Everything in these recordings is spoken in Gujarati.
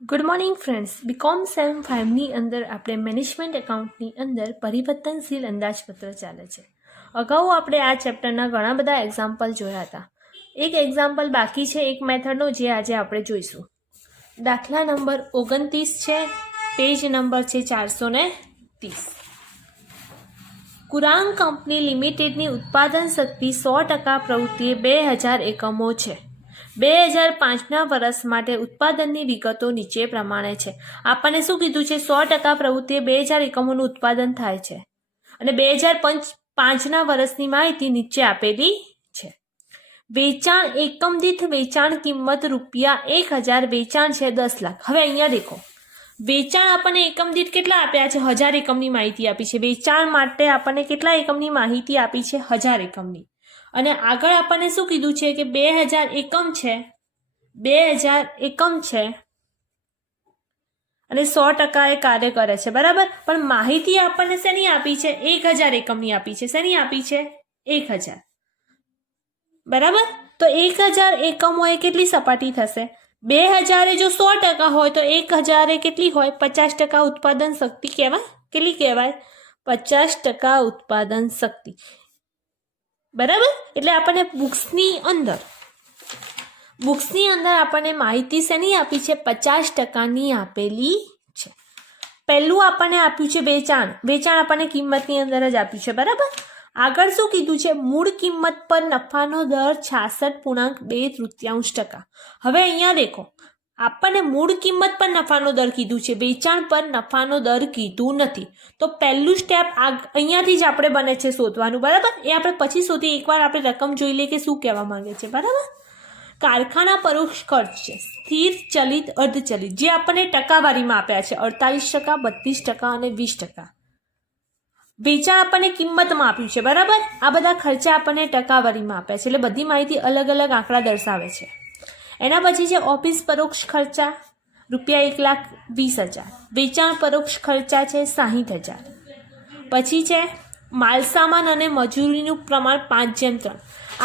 Good morning friends. બીકોમ 7-5ની અંદર આપણે મેનેજમેન્ટ એકાઉન્ટની અંદર પરિવર્તનશીલ અંદાજપત્ર ચાલે છે. અગાઉ આપણે આ ચેપ્ટરના ઘણા બધા એક્ઝામ્પલ જોયા હતા. એક એક્ઝામ્પલ બાકી છે એક મેથડનો, જે આજે આપણે જોઈશું. દાખલા નંબર 29 છે, પેજ નંબર છે 430. કુરાંગ કંપની લિમિટેડની ઉત્પાદન શક્તિ 100% પ્રવૃત્તિએ 2000 એકમો છે. 2005ના વર્ષ માટે ઉત્પાદનની વિગતો નીચે પ્રમાણે છે. આપણને શું કીધું છે? 100% પ્રવૃત્તિએ 2000 એકમોનું ઉત્પાદન થાય છે અને 2005ના વર્ષની માહિતી નીચે આપેલી છે. વેચાણ એકમ દીઠ વેચાણ કિંમત ₹1000, વેચાણ છે 10 લાખ. હવે અહીંયા દેખો, વેચાણ આપણને એકમ દીઠ કેટલા આપ્યા છે? 1000 એકમની માહિતી આપી છે. વેચાણ માટે આપણને કેટલા એકમની માહિતી આપી છે? 1000 એકમની. અને આગળ આપણને શું કીધું છે કે 2000 એકમ છે, 2000 એકમ છે અને 100% એ કાર્ય કરે છે, બરાબર. પણ માહિતી આપણને શેની આપી છે? 1000 એકમની આપી છે. શેની આપી છે? 1000, બરાબર. તો 1000 એકમો એ કેટલી સપાટી થશે? 2000 જો 100% હોય તો 1000 એ કેટલી હોય? 50% ઉત્પાદન શક્તિ કહેવાય. કેટલી કહેવાય? 50% ઉત્પાદન શક્તિ, બરાબર. એટલે આપણને બુક્સની અંદર આપણને માહિતી શેની આપી છે? 50%ની આપેલી છે. પહેલું આપણને આપ્યું છે વેચાણ. વેચાણ આપણને કિંમતની અંદર જ આપ્યું છે, બરાબર. આગળ શું કીધું છે? મૂળ કિંમત પર નફાનો દર 66.2%. હવે અહીંયા દેખો, આપણને મૂળ કિંમત પર નફાનો દર કીધું છે, વેચાણ પર નફાનો દર કીધું નથી. તો પહેલું સ્ટેપ અહીંયાથી જ આપણે બને છે શોધવાનું, બરાબર. એ આપણે પછી શોધી, એકવાર આપણે રકમ જોઈ લઈએ કે શું કહેવા માંગે છે, બરાબર. કારખાના પરોક્ષ ખર્ચ છે, સ્થિર, ચલિત, અર્ધચલિત, જે આપણને ટકાવારીમાં આપ્યા છે 48%, 32% અને 20%. વેચાણ આપણને કિંમતમાં આપ્યું છે, બરાબર. આ બધા ખર્ચા આપણને ટકાવારીમાં આપ્યા છે, એટલે બધી માહિતી અલગ અલગ આંકડા દર્શાવે છે. એના પછી છે ઓફિસ પરોક્ષ ખર્ચા ₹1,20,000. વેચાણ પરોક્ષ ખર્ચા છે 60,000. પછી છે માલસામાન અને મજૂરીનું પ્રમાણ 5:3.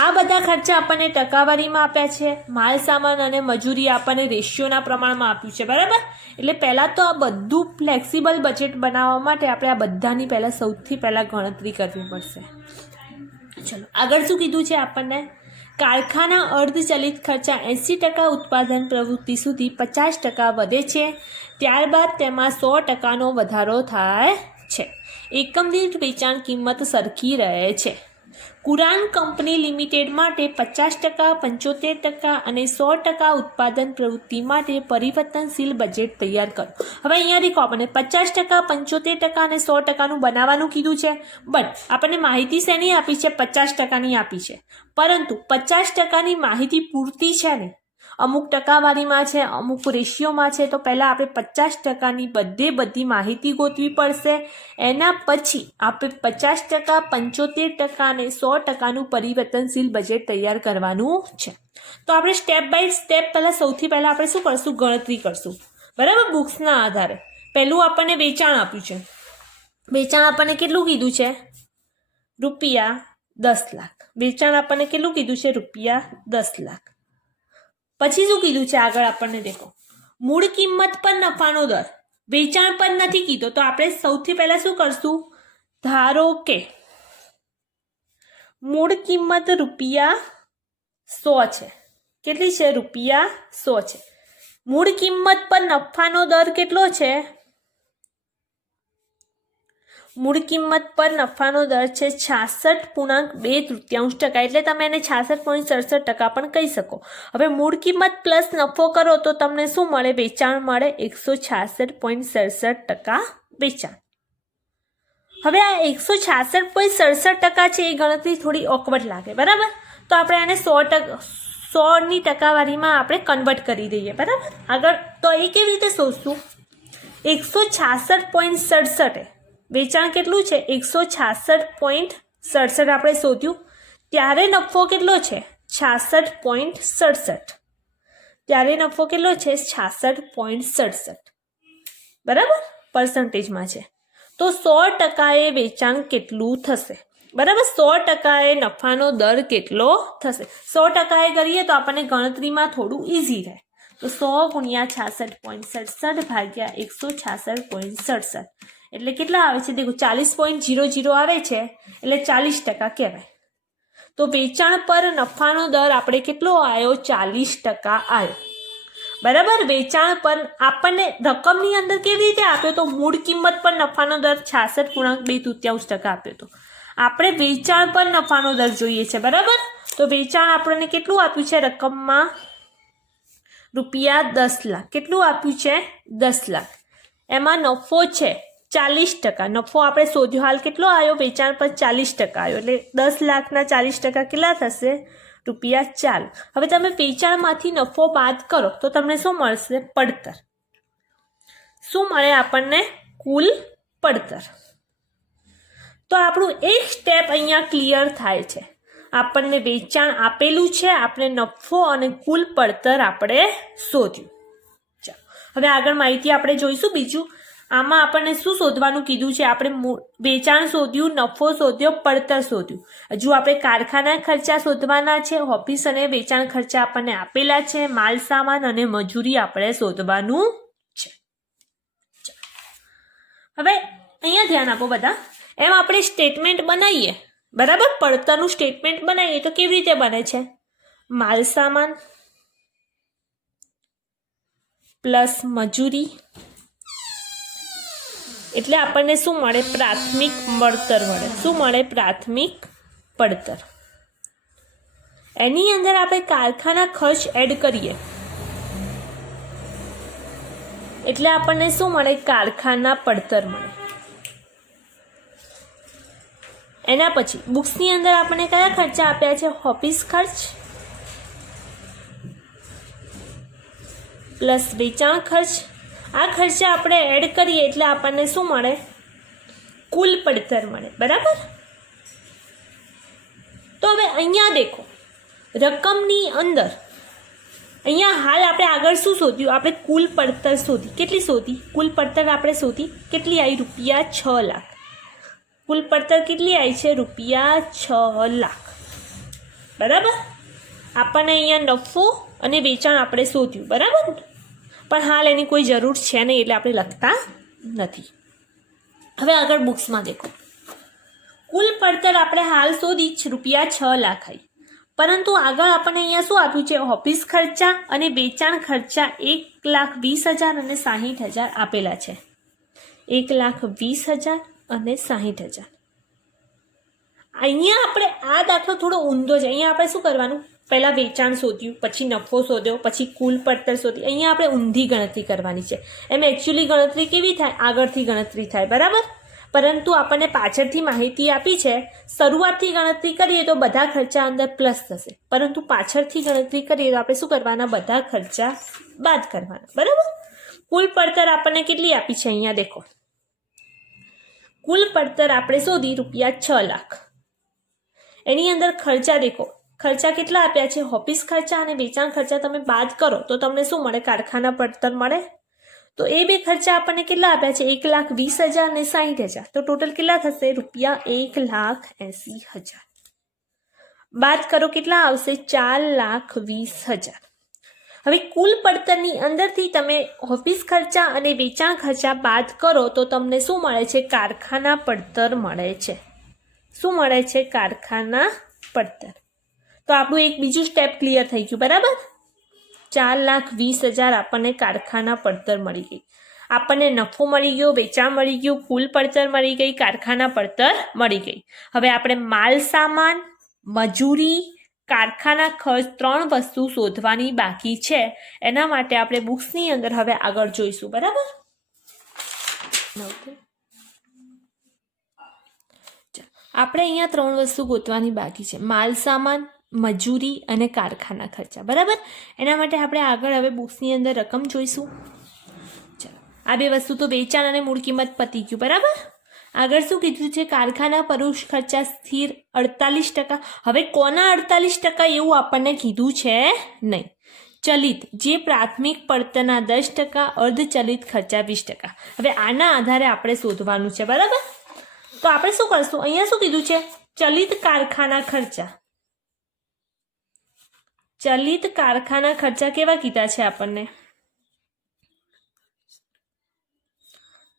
આ બધા ખર્ચા આપણને ટકાવારીમાં આપ્યા છે. માલસામાન અને મજૂરી આપણને રેશિયોના પ્રમાણમાં આપ્યું છે, બરાબર. એટલે પહેલાં તો આ બધું ફ્લેક્સિબલ બજેટ બનાવવા માટે આપણે આ બધાની સૌથી પહેલાં ગણતરી કરવી પડશે. ચલો આગળ શું કીધું છે આપણને? કારખાના અર્ધચલિત ખર્ચા 80% ઉત્પાદન પ્રવૃત્તિ સુધી 50% વધે છે. ત્યારબાદ તેમાં 100%નો વધારો થાય છે. એકમ દીઠ વેચાણ કિંમત સરખી રહે છે. કુરાન કંપની લિમિટેડ માટે 50%, 75% અને 100% ઉત્પાદન પ્રવૃત્તિ માટે પરિવર્તનશીલ બજેટ તૈયાર કરો. હવે અહીંયા દેખો, આપણને 50%, 75% અને 100%નું બનાવવાનું કીધું છે, બટ આપણને માહિતી શેની આપી છે? 50%ની આપી છે. પરંતુ 50%ની માહિતી પૂરતી છે ને? અમુક ટકાવારીમાં છે, અમુક રેશિયોમાં છે. તો પહેલાં આપણે 50%ની બધી માહિતી ગોતવી પડશે. એના પછી આપણે 50%, 75% અને 100%નું પરિવર્તનશીલ બજેટ તૈયાર કરવાનું છે. તો આપણે સ્ટેપ બાય સ્ટેપ સૌથી પહેલાં આપણે શું કરશું? ગણતરી કરશું, બરાબર. બુક્સના આધારે પહેલું આપણને વેચાણ આપ્યું છે. વેચાણ આપણને કેટલું કીધું છે? ₹10 લાખ. વેચાણ આપણને કેટલું કીધું છે? ₹10 લાખ. પછી શું કીધું છે આગળ? આપણને દેખો, મૂળ કિંમત પર નફાનો દર. વેચાણ પર નથી કીધો, તો આપણે સૌથી પહેલા શું કરશું? ધારો કે મૂળ કિંમત ₹100 છે. કેટલી છે? ₹100 છે. મૂળ કિંમત પર નફાનો દર કેટલો છે? મૂળ કિંમત પર નફાનો દર છે 66.2%. એટલે તમે એને 66.67% પણ કહી શકો. હવે મૂળ કિંમત પ્લસ નફો કરો તો તમને શું મળે? વેચાણ મળે 166.67% વેચાણ. હવે આ 166.67% છે, એ ગણતરી થોડી ઓકવર્ડ લાગે, બરાબર. તો આપણે આને 100ની ટકાવારીમાં આપણે કન્વર્ટ કરી દઈએ, બરાબર. આગળ તો એ કેવી રીતે શોધશું? 166.67 વેચાણ કેટલું છે? 166.67 આપણે શોધ્યું. ત્યારે નફો કેટલો છે? 66.67. ત્યારે નફો કેટલો છે? 66.67, બરાબર. પર્સન્ટેજમાં છે. તો 100% એ વેચાણ કેટલું થશે? બરાબર. 100% એ નફાનો દર કેટલો થશે? 100% એ કરીએ તો આપણને ગણતરીમાં થોડું ઇઝી રહે. તો 100 ગુણ્યા 66.67 ભાગ્યા 166.67 એટલે કેટલા આવે છે? દેખો 40.00 આવે છે એટલે 40% કહેવાય. તો વેચાણ પર નફાનો દર આપણે કેટલો આવ્યો? 40% આવ્યો. બરાબર. વેચાણ પર આપણને રકમની અંદર કેવી રીતે આપ્યો? તો મૂળ કિંમત પર નફાનો દર 66.2% આપ્યો હતો. આપણે વેચાણ પર નફાનો દર જોઈએ છે. બરાબર. તો વેચાણ આપણને કેટલું આપ્યું છે રકમમાં? રૂપિયા 10 લાખ. કેટલું આપ્યું છે? 10 લાખ. એમાં નફો છે 40%. નફો આપણે શોધ્યો. હાલ કેટલો આવ્યો? વેચાણ પર 40% આવ્યો. એટલે 10 લાખના 40% કેટલા થશે? રૂપિયા 4. હવે તમે વેચાણમાંથી નફો બાદ કરો તો તમને શું મળશે? પડતર. શું મળે આપણને? કુલ પડતર. તો આપણું એક સ્ટેપ અહીંયા ક્લિયર થાય છે. આપણને વેચાણ આપેલું છે, આપણે નફો અને કુલ પડતર આપણે શોધ્યું. ચાલો હવે આગળ માહિતી આપણે જોઈશું. બીજું આમાં આપણને શું શોધવાનું કીધું છે? આપણે વેચાણ શોધ્યું, નફો શોધ્યો, પડતર શોધ્યું. હજુ આપણે કારખાના ખર્ચા શોધવાના છે. ઓફિસ અને વેચાણ ખર્ચા આપણને આપેલા છે. માલ સામાન અને મજૂરી આપણે શોધવાનું છે. હવે અહીંયા ધ્યાન આપો બધા. એમ આપણે સ્ટેટમેન્ટ બનાવીએ. બરાબર. પડતરનું સ્ટેટમેન્ટ બનાવીએ તો કેવી રીતે બને છે? માલ સામાન પ્લસ મજૂરી એટલે આપણને શું મળે? પ્રાથમિક પડતર મળે. શું મળે? પ્રાથમિક પડતર. એની અંદર આપણે કારખાના ખર્ચ એડ કરીએ એટલે આપણને શું મળે? કારખાના પડતર મળે. એના પછી બુક્સની અંદર આપણે કયા ખર્ચા આપ્યા છે? ઓફિસ ખર્ચ પ્લસ વેચાણ ખર્ચ. આ ખર્ચા આપણે એડ કરીએ એટલે આપણને શું મળે? કુલ પડતર મળે. બરાબર. તો હવે અહીંયા દેખો રકમની અંદર અહીંયા હાલ આપણે આગળ શું શોધ્યું? આપણે કુલ પડતર શોધી. કેટલી શોધી? કુલ પડતર આપણે શોધી. કેટલી આવી? રૂપિયા 6 લાખ. કુલ પડતર કેટલી આવી છે? રૂપિયા 6 લાખ. બરાબર. આપણને અહીંયા નફો અને વેચાણ આપણે શોધ્યું. બરાબર. પણ હાલ એની કોઈ જરૂર છે નહીં એટલે આપણે લખતા નથી. હવે આગળ બુક્સમાં દેખો કુલ પડતર આપણે હાલ શોધી રૂપિયા 6 લાખ આવી. પરંતુ આગળ આપણને અહીંયા શું આપ્યું છે? ઓફિસ ખર્ચા અને વેચાણ ખર્ચા 1,20,000 અને 60,000 આપેલા છે. 1,20,000 અને 60,000. અહીંયા આપણે આ દાખલો થોડો ઊંધો છે. અહીંયા આપણે શું કરવાનું? પહેલાં વેચાણ શોધ્યું, પછી નફો શોધ્યો, પછી કુલ પડતર શોધી. અહીંયા આપણે ઊંધી ગણતરી કરવાની છે. એમ એકચ્યુઅલી ગણતરી કેવી થાય? આગળથી ગણતરી થાય. બરાબર. પરંતુ આપણને પાછળથી માહિતી આપી છે. શરૂઆતથી ગણતરી કરીએ તો બધા ખર્ચા અંદર પ્લસ થશે, પરંતુ પાછળથી ગણતરી કરીએ તો આપણે શું કરવાના? બધા ખર્ચા બાદ કરવાના. બરાબર. કુલ પડતર આપણને કેટલી આપી છે? અહીંયા દેખો કુલ પડતર આપણે શોધી રૂપિયા 6 લાખ. એની અંદર ખર્ચા દેખો. ખર્ચા કેટલા આપ્યા છે? ઓફિસ ખર્ચા અને વેચાણ ખર્ચા તમે બાદ કરો તો તમને શું મળે? કારખાના પડતર મળે. તો એ બે ખર્ચા આપણને કેટલા આપ્યા છે? 1,20,000 અને 60,000. તો ટોટલ કેટલા થશે? રૂપિયા 1,80,000. બાદ કરો કેટલા આવશે? 4,20,000. હવે કુલ પડતરની અંદરથી તમે ઓફિસ ખર્ચા અને વેચાણ ખર્ચા બાદ કરો તો તમને શું મળે છે? કારખાના પડતર મળે છે. શું મળે છે? કારખાના પડતર. તો આપણું એક બીજું સ્ટેપ ક્લિયર થઈ ગયું. બરાબર. 4,20,000 આપણને કારખાના પડતર મળી ગઈ. આપણને નફો મળી ગયો, વેચાણ મળી ગયું, કુલ પડતર મળી ગઈ, કારખાના પડતર મળી ગઈ. હવે આપણે માલ સામાન, મજૂરી, કારખાના ખર્ચ 3 વસ્તુ શોધવાની બાકી છે. એના માટે આપણે બુક્સની અંદર હવે આગળ જોઈશું. બરાબર. આપણે અહીંયા 3 વસ્તુ ગોતવાની બાકી છે: માલ સામાન, મજૂરી અને કારખાના ખર્ચા. બરાબર. એના માટે આપણે આગળ હવે બુક્સની અંદર રકમ જોઈશું. ચાલો, આ 2 વસ્તુ તો વેચાણ અને મૂળ કિંમત પતી ગયું. બરાબર. આગળ શું કીધું છે? કારખાના પરોક્ષ ખર્ચા સ્થિર 48%. હવે કોના 48% એવું આપણને કીધું છે નહીં. ચલિત જે પ્રાથમિક પડતરના 10%, અર્ધચલિત ખર્ચા 20%. હવે આના આધારે આપણે શોધવાનું છે. બરાબર. તો આપણે શું કરશું? અહીંયા શું કીધું છે? ચલિત કારખાના ખર્ચા. ચલિત કારખાના ખર્ચા કેવા કીધા છે આપણને?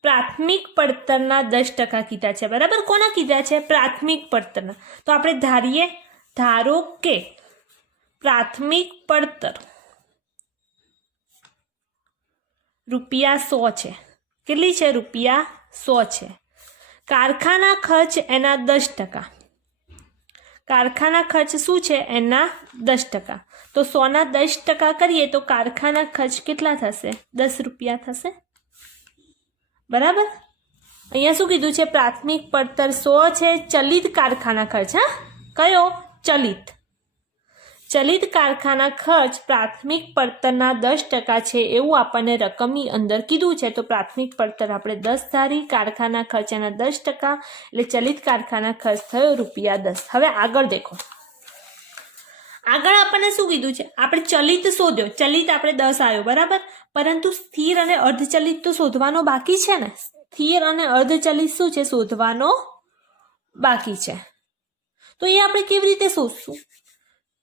પ્રાથમિક પડતરના 10% કીધા છે, બરાબર. કોના કીધા છે? પ્રાથમિક પડતરના. તો આપણે ધારો કે પ્રાથમિક પડતર ₹100 છે. કેટલી છે? ₹100 છે. કારખાના ખર્ચ એના 10%. કારખાના ખર્ચ શું છે? એના 10%. તો 100 ના 10% કરીએ તો કારખાના ખર્ચ કેટલા થશે? ₹10 થશે, બરાબર. અહીંયા શું કીધું છે? પ્રાથમિક પડતર 100 છે. ચલિત કારખાના ખર્ચ, હા, કયો? ચલિત કારખાના ખર્ચ પ્રાથમિક પડતરના 10% છે એવું આપણને રકમની અંદર કીધું છે. તો પ્રાથમિક પડતર આપણે 10 ધારી, કારખાના ખર્ચ એના 10%, એટલે ચલિત કારખાના ખર્ચ થયો ₹10. હવે આગળ દેખો. આગળ આપણને શું કીધું છે? આપણે ચલિત શોધ્યો. ચલિત આપણે 10 આવ્યો, બરાબર. પરંતુ સ્થિર અને અર્ધચલિત તો શોધવાનો બાકી છે ને. સ્થિર અને અર્ધચલિત શું છે? શોધવાનો બાકી છે. તો એ આપણે કેવી રીતે શોધશું?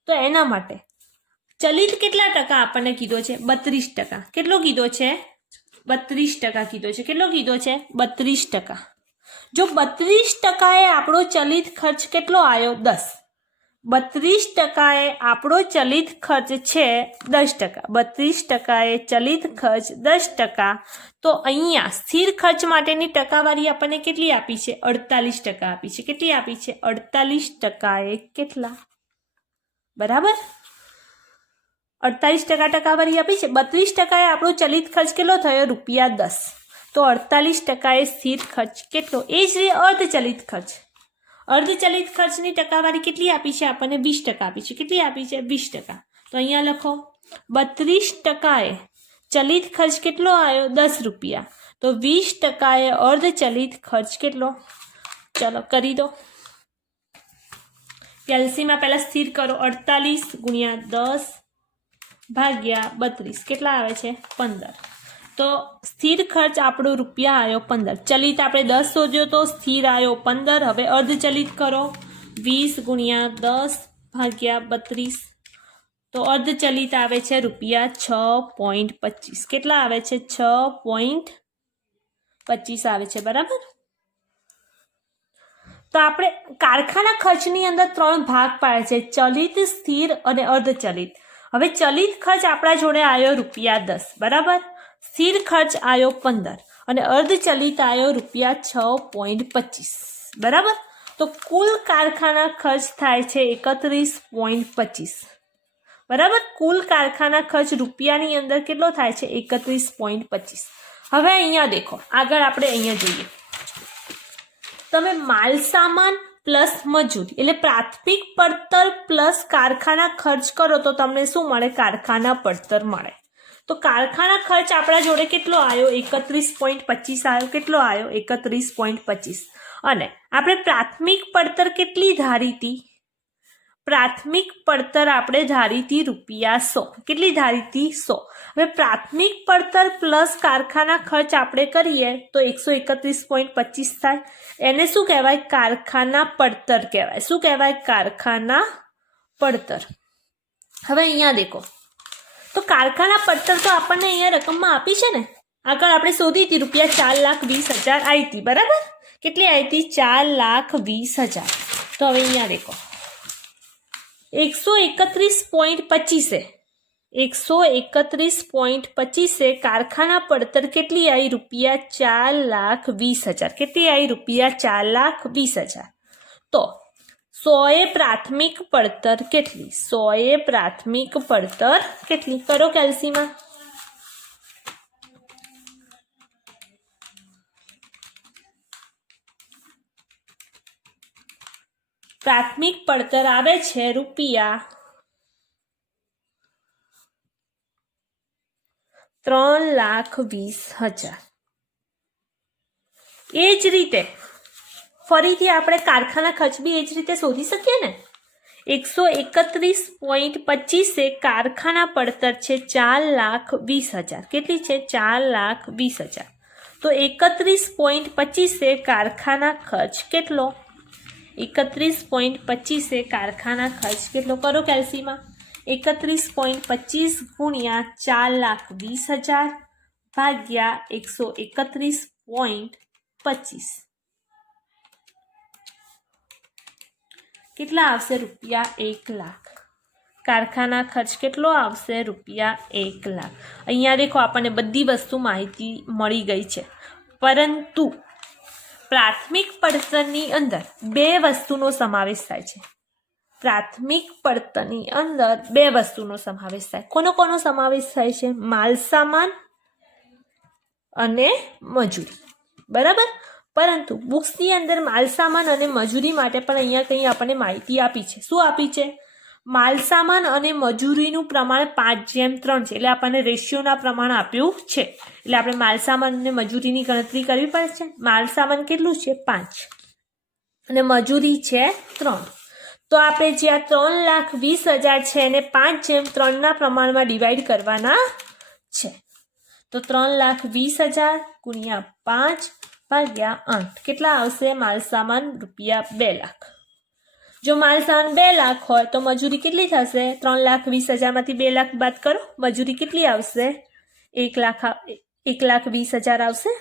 તો એના માટે ચલિત કેટલા ટકા આપણને કીધો છે? 32%. કેટલો કીધો છે? 32% કીધો છે. કેટલો કીધો છે? 32%. જો 32% એ આપણો ચલિત ખર્ચ કેટલો આવ્યો? 10. 32% એ આપણો ચલિત ખર્ચ છે 10%. 32% એ ચલિત ખર્ચ 10%. તો અહીંયા સ્થિર ખર્ચ માટેની ટકાવારી આપણને કેટલી આપી છે? 48% આપી છે. કેટલી આપી છે? 48% એ કેટલા? બરાબર, 48% ટકાવારી આપી છે. 32% એ આપણો ચલિત ખર્ચ કેટલો થયો? ₹10. તો 48% એ સ્થિર ખર્ચ કેટલો? એ જ રીતે અર્ધચલિત ખર્ચ. અર્ધચલિત ખર્ચની ટકાવારી કેટલી આપી છે? આપણને 20% આપી છે. કેટલી આપી છે? 20%. તો અહીંયા લખો 32% એ ચલિત ખર્ચ કેટલો આવ્યો? ₹10. તો 20% એ અર્ધચલિત ખર્ચ કેટલો? ચલો કરી દો. કેલ્સીમાં પહેલા સ્થિર કરો. 48 × 10 / 32 કેટલા આવે છે? 15. તો સ્થિર ખર્ચ આપણો રૂપિયા આવ્યો 15. ચલિત આપણે 10 શોધ્યો તો સ્થિર આવ્યો 15. હવે અર્ધચલિત કરો. 20 × 10 / 32. તો અર્ધચલિત આવે છે ₹6.25. કેટલા આવે છે? 6.25 આવે છે, બરાબર. તો આપણે કારખાના ખર્ચની અંદર 3 ભાગ પાડે છે: ચલિત, સ્થિર અને અર્ધચલિત. હવે ચલિત ખર્ચ આપણા જોડે આવ્યો ₹10, બરાબર. સ્થિર ખર્ચ આવ્યો 15 અને અર્ધચલિત આવ્યો ₹6.25, બરાબર. તો કુલ કારખાના ખર્ચ થાય છે 31.25, બરાબર. કુલ કારખાના ખર્ચ રૂપિયાની અંદર કેટલો થાય છે? 31.25. હવે અહીંયા દેખો, આગળ આપણે અહીંયા જોઈએ. તમે માલ સામાન પ્લસ મજૂરી એટલે પ્રાથમિક પડતર પ્લસ કારખાના ખર્ચ કરો તો તમને શું મળે? કારખાના પડતર મળે. તો કારખાના ખર્ચ આપણા જોડે કેટલો આવ્યો? 31.25 આવ્યો. કેટલો આવ્યો? 31.25. અને આપણે પ્રાથમિક પડતર કેટલી ધારી હતી? પ્રાથમિક પડતર આપણે ધારી હતી ₹100. કેટલી ધારી હતી? 100. હવે પ્રાથમિક પડતર પ્લસ કારખાના ખર્ચ આપણે કરીએ તો 131.25 થાય. એને શું કહેવાય? કારખાના પડતર કહેવાય. શું કહેવાય? કારખાના પડતર. હવે અહીંયા દેખો, તો કારખાના પડતર તો આપણને અહીંયા રકમમાં આપી છે ને. આગળ આપણે શોધી હતી ₹4,20,000 આવી હતી, બરાબર. કેટલી આવી હતી? 4,20,000. તો હવે અહીંયા દેખો 131.25 કારખાના પડતર કેટલી આવી? ₹4,20,000. કેટલી આવી? ₹4,20,000. તો 100 પ્રાથમિક પડતર કેટલી? 100 પ્રાથમિક પડતર કેટલી? કરો કેલ્સીમાં. પ્રાથમિક પડતર આવે છે ₹3,20,000. એ જ રીતે ફરીથી આપણે કારખાના ખર્ચ બી એ જ રીતે શોધી શકીએ ને. 131.25 કારખાના પડતર છે 4,20,000. કેટલી છે? 4,20,000. તો 31.25 કારખાના ખર્ચ કેટલો? 31.25 કારખાના ખર્ચ કેટલો? કરો કેલ્સીમાં. 31.25 ગુણ્યા 4,20,000 ભાગ્યા 131.25 કેટલા આવશે? રૂપિયા 1 લાખ. કારખાના ખર્ચ કેટલો આવશે? રૂપિયા 1 લાખ. અહીંયા દેખો આપણને બધી વસ્તુ માહિતી મળી ગઈ છે, પરંતુ પ્રાથમિક પડતરની અંદર બે વસ્તુનો સમાવેશ થાય છે. પ્રાથમિક પડતરની અંદર બે વસ્તુનો સમાવેશ થાય. કોનો કોનો સમાવેશ થાય છે? માલ સામાન અને મજૂરી. બરાબર. પરંતુ બુક્સની અંદર માલ સામાન અને મજૂરી માટે પણ અહીંયા કંઈ આપણને માહિતી આપી છે. શું આપી છે? માલ સામાન અને મજૂરીનું પ્રમાણ 5:3 છે. એટલે આપણને રેશિયોના પ્રમાણ આપ્યું છે. એટલે આપણે માલ સામાન અને મજૂરીની ગણતરી કરવી પડે છે. માલ સામાન કેટલું છે? 5 અને મજૂરી છે 3. તો આપણે જે આ 3,20,000 છે એને 5:3 પ્રમાણમાં ડિવાઈડ કરવાના છે. તો 3,20,000 ગુણ્યા 5 ભાગ્યા 8 કેટલા આવશે? માલ સામાન રૂપિયા 2 લાખ. જો માલ સામાન 2 લાખ હોય તો મજૂરી કેટલી થશે? 3,20,000 માંથી 2 લાખ બાદ કરો, મજૂરી કેટલી આવશે? 1,20,000 આવશે.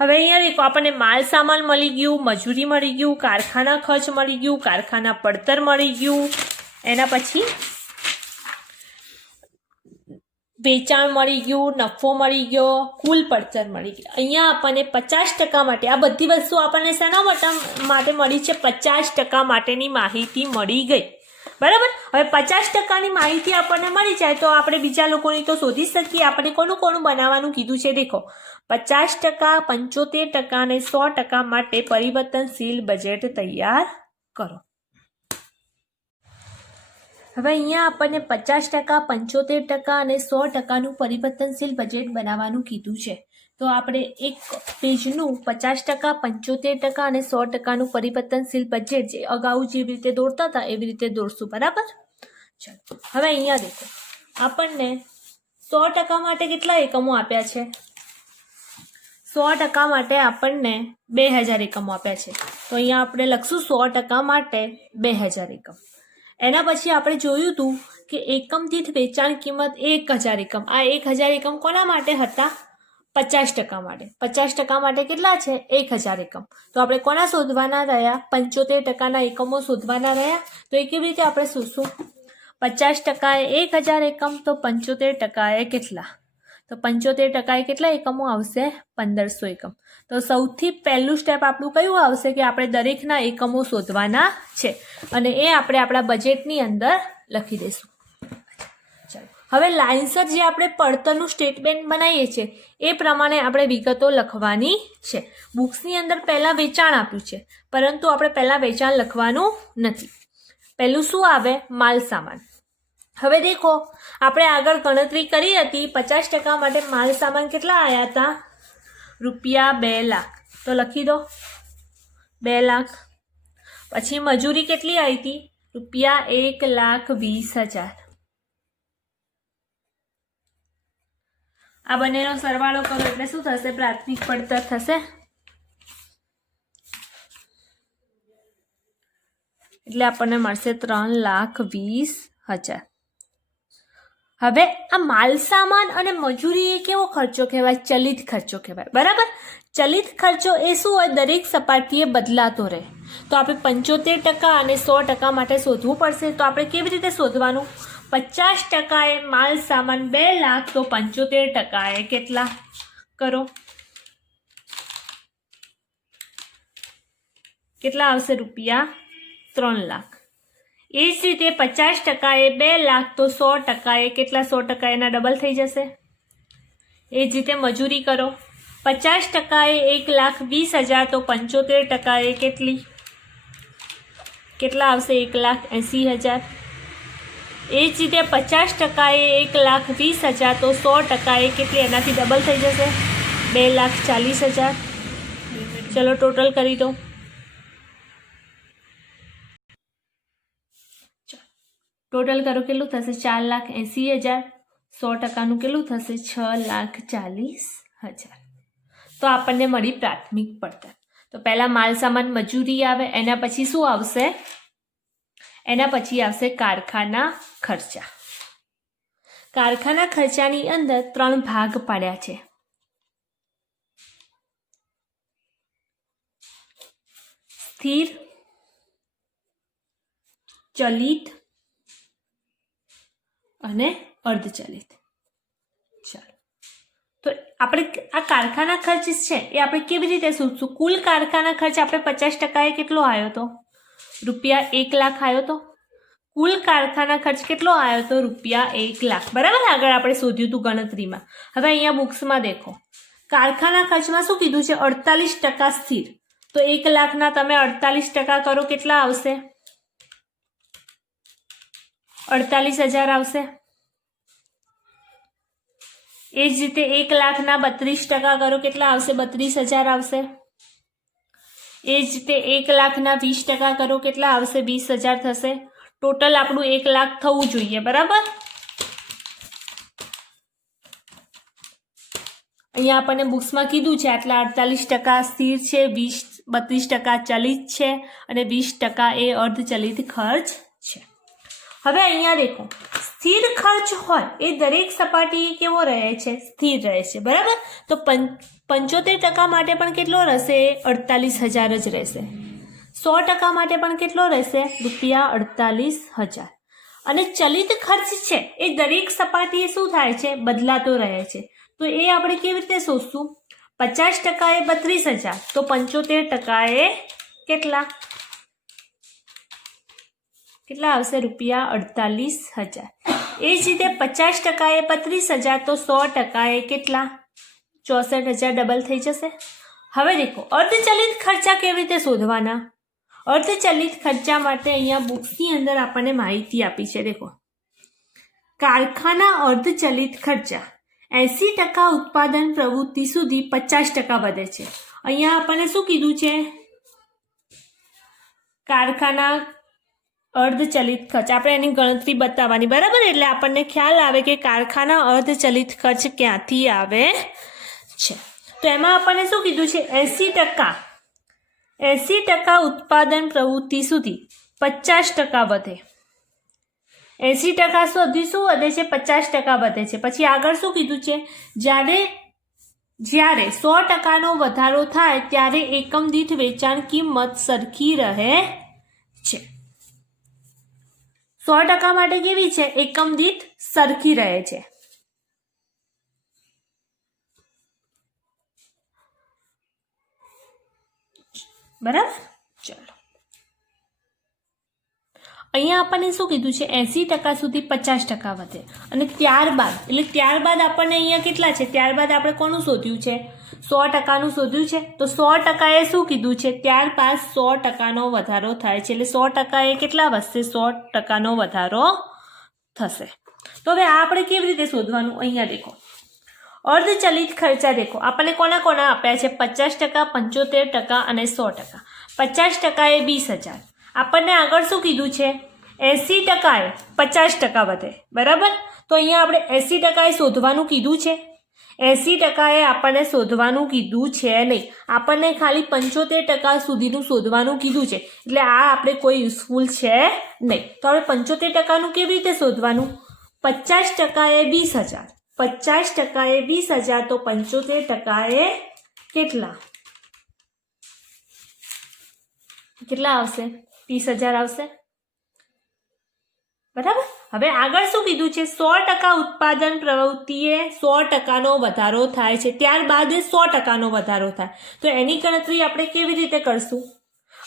હવે અહીંયા દેખો આપણને માલ સામાન મળી ગયું, મજૂરી મળી ગયું, કારખાના ખર્ચ મળી ગયું, કારખાના પડતર મળી ગયું, એના પછી વેચાણ મળી ગયું, નફો મળી ગયો, કુલ પડતર મળી ગયું. અહીંયા આપણને 50% માટે આ બધી વસ્તુ આપણને શેના માટે મળી છે? 50% માટેની માહિતી મળી ગઈ. બરાબર. હવે 50%ની માહિતી આપણને મળી જાય તો આપણે બીજા લોકોની તો શોધી શકીએ. આપણે કોનું કોનું બનાવવાનું કીધું છે? દેખો 50%, 75% અને 100% માટે પરિવર્તનશીલ બજેટ તૈયાર કરો. હવે અહીંયા આપણને 50%, 75% અને 100%નું પરિવર્તનશીલ બજેટ બનાવવાનું કીધું છે. તો આપણે એક પેજનું 50%, 75% અને 100%નું પરિવર્તનશીલ બજેટ જે અગાઉ જેવી રીતે દોરતા હતા એવી રીતે દોરશું. બરાબર. ચાલો હવે અહીંયા દેખો આપણને 100% માટે કેટલા એકમો આપ્યા છે? 100% માટે આપણને 2000 એકમો આપ્યા છે. તો અહીંયા આપણે લખશું 100% માટે 2000 એકમ. એના પછી આપણે જોયું હતું કે એકમ દીઠ વેચાણ કિંમત 1000 એકમ. આ 1000 એકમ કોના માટે હતા? 50% માટે. 50% માટે કેટલા છે? 1000 એકમ. તો આપણે કોના શોધવાના રહ્યા? 75%ના એકમો શોધવાના રહ્યા. તો એ કેવી રીતે આપણે શોધશું? 50% એ 1000 એકમ, તો 75% એ કેટલા? તો 75% એ કેટલા એકમો આવશે? 1500 એકમ. તો સૌથી પહેલું સ્ટેપ આપણું કયું આવશે? કે આપણે દરેકના એકમો શોધવાના છે અને એ આપણે આપણા બજેટની અંદર લખી દઈશું. ચાલો હવે લાઇનસર જે આપણે પડતરનું સ્ટેટમેન્ટ બનાવીએ છીએ એ પ્રમાણે આપણે વિગતો લખવાની છે. બુક્સની અંદર પહેલાં વેચાણ આપ્યું છે, પરંતુ આપણે પહેલાં વેચાણ લખવાનું નથી. પહેલું શું આવે? માલ સામાન. હવે દેખો આપણે આગળ ગણતરી કરી હતી 50% માટે માલ સામાન કેટલા આવ્યા હતા? રૂપિયા 2 લાખ. તો લખી દો 2 લાખ. પછી મજૂરી કેટલી આવી હતી? રૂપિયા 1,20,000. આ બંનેનો સરવાળો કરો એટલે શું થશે? પ્રાથમિક પડતર થશે. એટલે આપણને મળશે 3,20,000. હવે આ માલ સામાન અને મજૂરી એ કેવો ખર્ચો કહેવાય? ચલિત ખર્ચો કહેવાય. બરાબર. ચલિત ખર્ચો એ શું હોય? દરેક સપાટીએ બદલાતો રહે. તો આપણે 75% અને 100% માટે શોધવું પડશે. તો આપણે કેવી રીતે શોધવાનું? 50% એ માલ સામાન 2 લાખ, તો 75% એ કેટલા? કરો કેટલા આવશે? રૂપિયા 3 લાખ. એ જ રીતે 50% એ 2 લાખ, તો 100% એ કેટલા? 100% એના ડબલ થઈ જશે. એ જ રીતે મજૂરી કરો. 50% એ 1,20,000, તો 75% એ કેટલી? કેટલા આવશે? 1,80,000. એ જ રીતે 50% એ 1,20,000, તો 100% એ કેટલી? એનાથી ડબલ થઈ જશે. 2,40,000. ચલો ટોટલ કરી દો. ટોટલ કરો કેટલું થશે? 4,80,000. 100%નું કેટલું થશે? 6,40,000. તો આપણને મળી પ્રાથમિક પડતર. તો પહેલા માલ સામાન મજૂરી આવે, એના પછી શું આવશે? એના પછી આવશે કારખાના ખર્ચા. કારખાના ખર્ચાની અંદર 3 ભાગ પાડ્યા છે. સ્થિર, ચલિત અને અર્ધચલિત. ચાલો, તો આપણે આ કારખાના ખર્ચ છે એ આપણે કેવી રીતે શોધશું? કુલ કારખાના ખર્ચ આપણે 50% કેટલો આવ્યો હતો? રૂપિયા 1 લાખ આવ્યો હતો. કુલ કારખાના ખર્ચ કેટલો આવ્યો હતો? રૂપિયા 1 લાખ. બરાબર, આગળ આપણે શોધ્યું હતું ગણતરીમાં. હવે અહીંયા બુક્સમાં દેખો, કારખાના ખર્ચમાં શું કીધું છે? 48% સ્થિર. તો 1 લાખના તમે 48% કરો, કેટલા આવશે? 48,000 આવશે. એ જ રીતે 1 લાખના 32% કરો, કેટલા આવશે? 32,000 આવશે. એ જ રીતે 1 લાખના 20% કરો, કેટલા આવશે? 20,000 થશે. ટોટલ આપણું 1 લાખ થવું જોઈએ. બરાબર, અહીંયા આપણને બુક્સમાં કીધું છે આટલા 48% સ્થિર છે, 32% ચલિત છે અને 20% એ અર્ધચલિત ખર્ચ છે. હવે અહીંયા દેખો, સ્થિર ખર્ચ હોય એ દરેક સપાટીએ કેવો રહે છે? સ્થિર રહે છે. બરાબર, તો 75% માટે પણ કેટલો રહેશે? 48,000 જ રહેશે. 100% માટે પણ કેટલો રહેશે? રૂપિયા 48,000. અને ચલિત ખર્ચ છે એ દરેક સપાટીએ શું થાય છે? બદલાતો રહે છે. તો એ આપણે કેવી રીતે શોધશું? 50% એ 32,000, તો 75% એ કેટલા આવશે? રૂપિયા 48,000. એ જ રીતે 50% એ 35,000, તો 100% એ કેટલા? 64,000. ડબલ થઈ જશે. હવે દેખો, અર્ધચલિત ખર્ચા કેવી રીતે શોધવાના? અર્ધચલિત ખર્ચા માટે અહીંયા બુક્સની અંદર આપણને માહિતી આપી છે. દેખો, કારખાના અર્ધચલિત ખર્ચા 80% ઉત્પાદન પ્રવૃત્તિ સુધી 50% વધે છે. અહીંયા આપણને શું કીધું છે? કારખાના અર્ધચલિત ખર્ચ. આપણે એની ગણતરી બતાવવાની. બરાબર, એટલે આપણને ખ્યાલ આવે કે કારખાના અર્ધચલિત ખર્ચ ક્યાંથી આવે છે. તો એમાં આપણને શું કીધું છે? 80% ઉત્પાદન પ્રવૃત્તિ સુધી 50% વધે. 80% સુધી શું વધે છે? 50% વધે છે. પછી આગળ શું કીધું છે? જ્યારે 100%નો વધારો થાય ત્યારે એકમ દીઠ વેચાણ કિંમત સરખી રહે છે. 100% માટે કેવી છે? એકમ દીઠ સરખી રહે છે. બરાબર, ચલો, અહીંયા આપણને શું કીધું છે? 80% સુધી 50% વધે. અને ત્યારબાદ આપણને અહીંયા કેટલા છે? ત્યારબાદ આપણે કોનું શોધ્યું છે? 100%નું શોધ્યું છે. તો 100% એ શું કીધું છે? ત્યારબાદ 100%નો વધારો થાય છે. એટલે 100% એ કેટલા વધશે? 100%નો વધારો થશે. તો હવે આ આપણે કેવી રીતે શોધવાનું? અહીંયા દેખો, અર્ધચલિત ખર્ચા દેખો, આપણને કોના આપ્યા છે? 50%, 75% અને 100%. 50% એ 20,000. આપણને આગળ શું કીધું છે? 80% એ 50% વધે. બરાબર, તો અહીંયા આપણે 80% એ શોધવાનું કીધું છે. 80% એ આપણને શોધવાનું કીધું છે નહીં, આપણને ખાલી 75% સુધીનું શોધવાનું કીધું છે. એટલે આ આપણે કોઈ યુઝફુલ છે નહીં. તો હવે 75%નું કેવી રીતે શોધવાનું? 50% એ 20,000, 50% એ 20,000, તો 75% એ કેટલા આવશે? 30,000 આવશે. બરાબર, હવે આગળ શું કીધું છે? 100% ઉત્પાદન પ્રવૃત્તિએ 100%નો વધારો થાય છે. ત્યારબાદ 100%નો વધારો થાય. તો એની ગણતરી આપણે કેવી રીતે કરશું?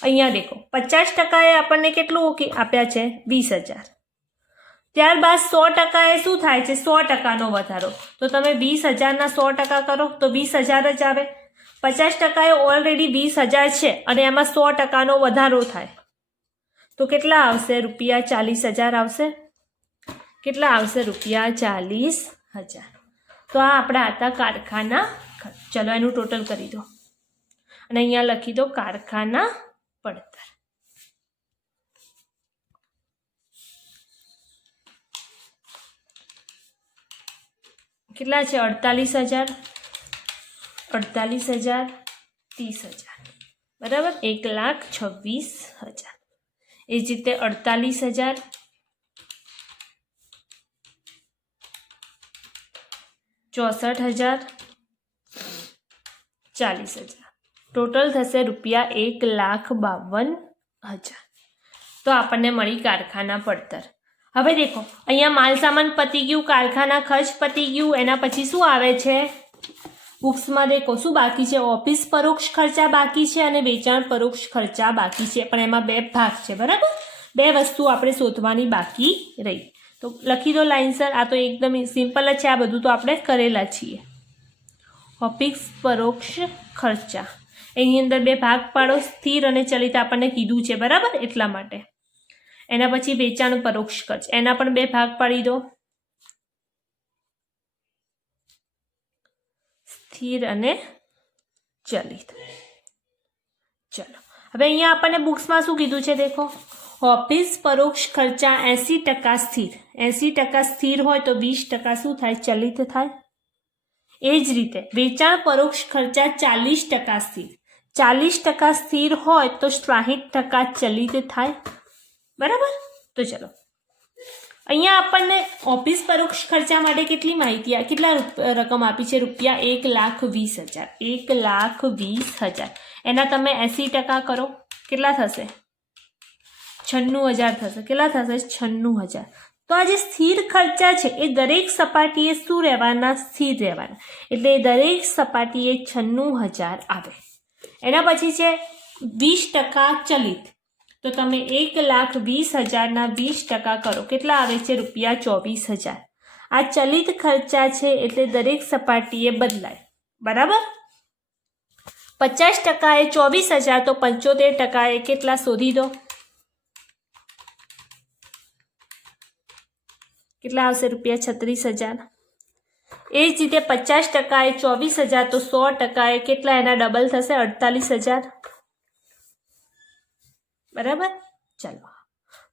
અહીંયા દેખો, 50% એ આપણને કેટલું આપ્યા છે? 20,000. ત્યારબાદ 100% એ શું થાય છે? 100%નો વધારો. તો તમે 20,000ના 100% કરો તો 20,000 જ આવે. 50% એ ઓલરેડી 20,000 છે અને એમાં 100%નો વધારો થાય તો કેટલા આવશે? રૂપિયા 40,000 આવશે. કેટલા આવશે? રૂપિયા 40,000. તો આ આપણા હતા કારખાના ખર્ચ. ચલો એનું ટોટલ કરી દો અને અહીંયા લખી દો કારખાના પડતર. કેટલા છે? 48,000, 48,000, 30,000. બરાબર, 1,26,000. એ જ રીતે 48,000, 64,000, 40,000, ટોટલ થશે ₹1,52,000. તો આપણને મળી કારખાના પડતર. હવે દેખો અહીંયા માલ સામાન પતી ગયું, કારખાના ખર્ચ પતી ગયું, એના પછી શું આવે છે બુક્સમાં દેખો શું બાકી છે, ઓફિસ પરોક્ષ ખર્ચા બાકી છે અને વેચાણ પરોક્ષ ખર્ચા બાકી છે, પણ એમાં 2 ભાગ છે. બરાબર, 2 વસ્તુ આપણે શોધવાની બાકી રહી. તો લખી દો લાઇનસર. આ તો એકદમ સિમ્પલ જ છે, આ બધું તો આપણે કરેલા છીએ. ઓફિસ પરોક્ષ ખર્ચા એની અંદર 2 ભાગ પાડો, સ્થિર અને ચલિત આપણને કીધું છે. બરાબર, એટલા માટે. એના પછી વેચાણ પરોક્ષ ખર્ચ, એના પણ 2 ભાગ પાડી દો, સ્થિર અને ચલિત. ચલો હવે અહીંયા આપણને બુક્સમાં શું કીધું છે દેખો, ઓફિસ પરોક્ષ ખર્ચા 80% સ્થિર. 80% સ્થિર હોય તો 20% શું થાય, ચલિત થાય. એ જ રીતે વેચાણ પરોક્ષ ખર્ચા 40% સ્થિર. 40% સ્થિર હોય તો 60% ચલિત થાય. બરાબર, તો ચલો અહીંયા આપણને ઓફિસ પરોક્ષ ખર્ચા માટે કેટલી માહિતી, કેટલા રકમ આપી છે, ₹1,20,000. 1,20,000 એના તમે 80% કરો, કેટલા થશે, 96,000 થશે. કેટલા થશે, 96,000. તો આ જે સ્થિર ખર્ચા છે એ દરેક સપાટીએ શું રહેવાના, સ્થિર રહેવાના. એટલે દરેક સપાટીએ 96,000 આવે. એના પછી છે 20% ચલિત. તો તમે 1,20,000 ના 20% કરો, કેટલા આવે છે, ₹24,000. આ ચલિત ખર્ચા છે એટલે દરેક સપાટીએ બદલાય. બરાબર, 50% એ 24,000, તો 75% એ કેટલા શોધી દો, કેટલા આવશે, ₹36,000. એ જ રીતે 50% એ 24,000, તો 100% એ કેટલા, એના ડબલ થશે, 48,000. બરાબર, ચાલો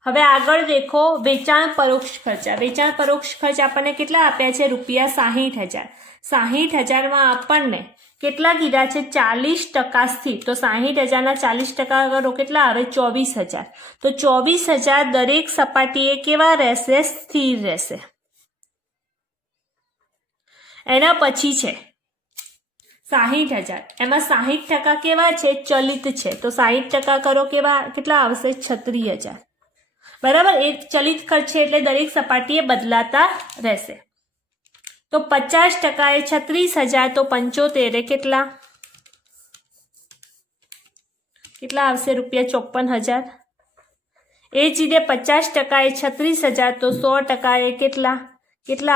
હવે આગળ દેખો વેચાણ પરોક્ષ ખર્ચા. વેચાણ પરોક્ષ ખર્ચ આપણને કેટલા આપ્યા છે, ₹60,000. 60,000માં આપણને કેટલા કીધા છે, 40% સ્થિર. તો 60,000 ના 40% કરો, કેટલા આવે, 24,000. તો 24,000 દરેક સપાટીએ કેવા રહેશે, સ્થિર રહેશે. એના પછી છે 60,000, એમાં 60% કેવા છે, ચલિત છે. તો 60% કરો, કેટલા આવશે, 36,000. બરાબર, એ ચલિત ખર્ચ છે એટલે દરેક સપાટીએ બદલાતા રહેશે. તો 50% એ 36,000, તો 75 કેટલા આવશે, ₹54,000. એ જ રીતે 50% એ 36,000, તો 100% એ કેટલા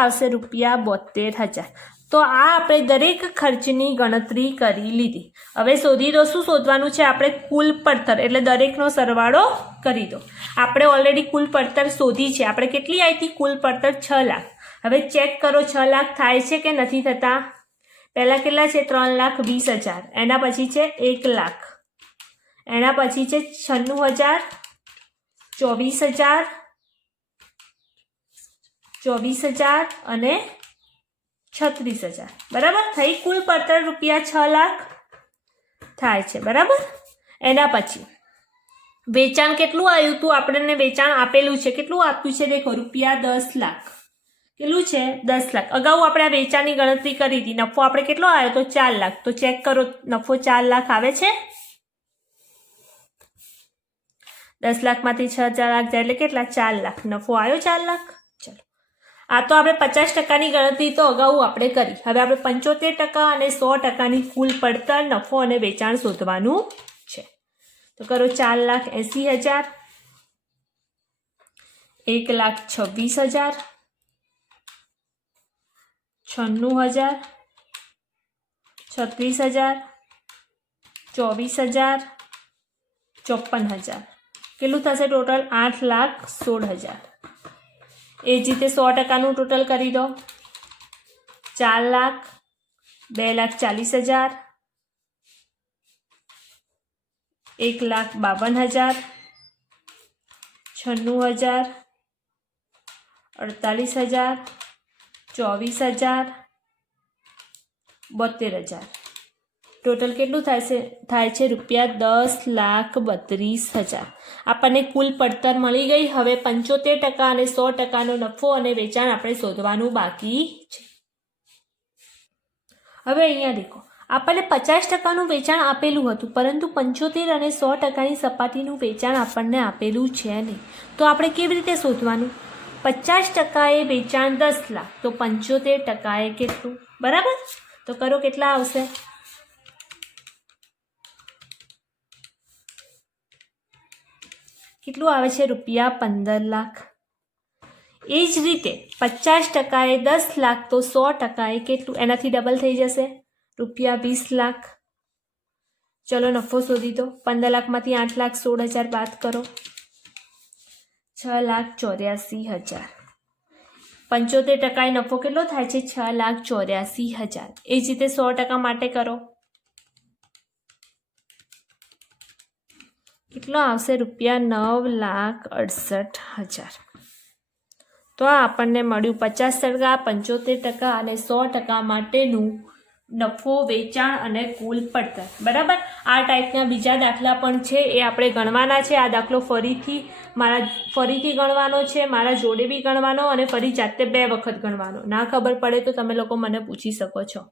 આવશે, ₹72,000. તો આ આપણે દરેક ખર્ચની ગણતરી કરી લીધી. હવે શોધી દો, શું શોધવાનું છે આપણે, કુલ પડતર. એટલે દરેકનો સરવાળો કરી દો. આપણે ઓલરેડી કુલ પડતર શોધી છે. આપણે કેટલી આવી હતી, કુલ પડતર 6 લાખ. હવે ચેક કરો 6 લાખ થાય છે કે નથી થતા. પહેલા કેટલા છે, 3,20,000. એના પછી છે 1 લાખ. એના પછી છે 96,000, 24,000 અને 36,000. બરાબર, થઈ કુલ પડતર ₹6 લાખ થાય છે. બરાબર, એના પછી વેચાણ કેટલું આવ્યું હતું, આપણને વેચાણ આપેલું છે, કેટલું આપ્યું છે દેખો, ₹10 લાખ. કેટલું છે, 10 લાખ. અગાઉ આપણે આ વેચાણની ગણતરી કરી હતી. નફો આપણે કેટલો આવ્યો તો 4 લાખ. તો ચેક કરો, નફો 4 લાખ આવે છે. 10 લાખમાંથી 6 લાખ જાય એટલે કેટલા, 4 લાખ. નફો આવ્યો 4 લાખ. ચલો, આ તો આપણે 50%ની ગણતરી તો અગાઉ આપણે કરી. હવે આપણે 75% અને 100%ની કુલ પડતર, નફો અને વેચાણ શોધવાનું છે. તો કરો 4,80,000, 1,26,000, 96,000, 36,000, 24,000, 54,000. કેટલું થશે ટોટલ, 8,16,000. એ જ રીતે 100%નું ટોટલ કરી દો, 4 લાખ, 2,40,000, 1,52,000, 96,000, 48,000, 24,000, 72,000. ટોટલ કેટલું થાય છે ₹10,32,000. આપણને કુલ પડતર મળી ગઈ. હવે 75% અને 100%નો નફો અને વેચાણ આપણે શોધવાનું બાકી છે. હવે અહીંયા દેખો, આપણને 50%નું વેચાણ આપેલું હતું, પરંતુ 75 અને 100%ની સપાટીનું વેચાણ આપણને આપેલું છે નહીં. તો આપણે કેવી રીતે શોધવાનું? 50%એ વેચાણ 10 લાખ, તો 75%એ કેટલું? બરાબર. તો કરો, કેટલા આવશે? કેટલું આવે છે? ₹15 લાખ. એ જ રીતે 50%એ 10 લાખ, તો 100%એ કેટલું? એનાથી ડબલ થઈ જશે, ₹20 લાખ. ચલો નફો શોધી દો. 15 લાખમાંથી 8,16,000 બાદ કરો, 6,84,000. 75%એ નફો કેટલો થાય છે? 6,84,000. એ જ રીતે 100% માટે કરો. કેટલો આવશે? ₹9,68,000. તો આ આપણને મળ્યું 50%, 75% અને 100% માટેનું નફો, વેચાણ અને કુલ પડતર. બરાબર. આ ટાઈપના બીજા દાખલા પણ છે, એ આપણે ગણવાના છે. આ દાખલો ફરીથી ગણવાનો છે, મારા જોડે બી ગણવાનો અને ફરી જાતે 2 વખત ગણવાનો. ના ખબર પડે તો તમે લોકો મને પૂછી શકો છો.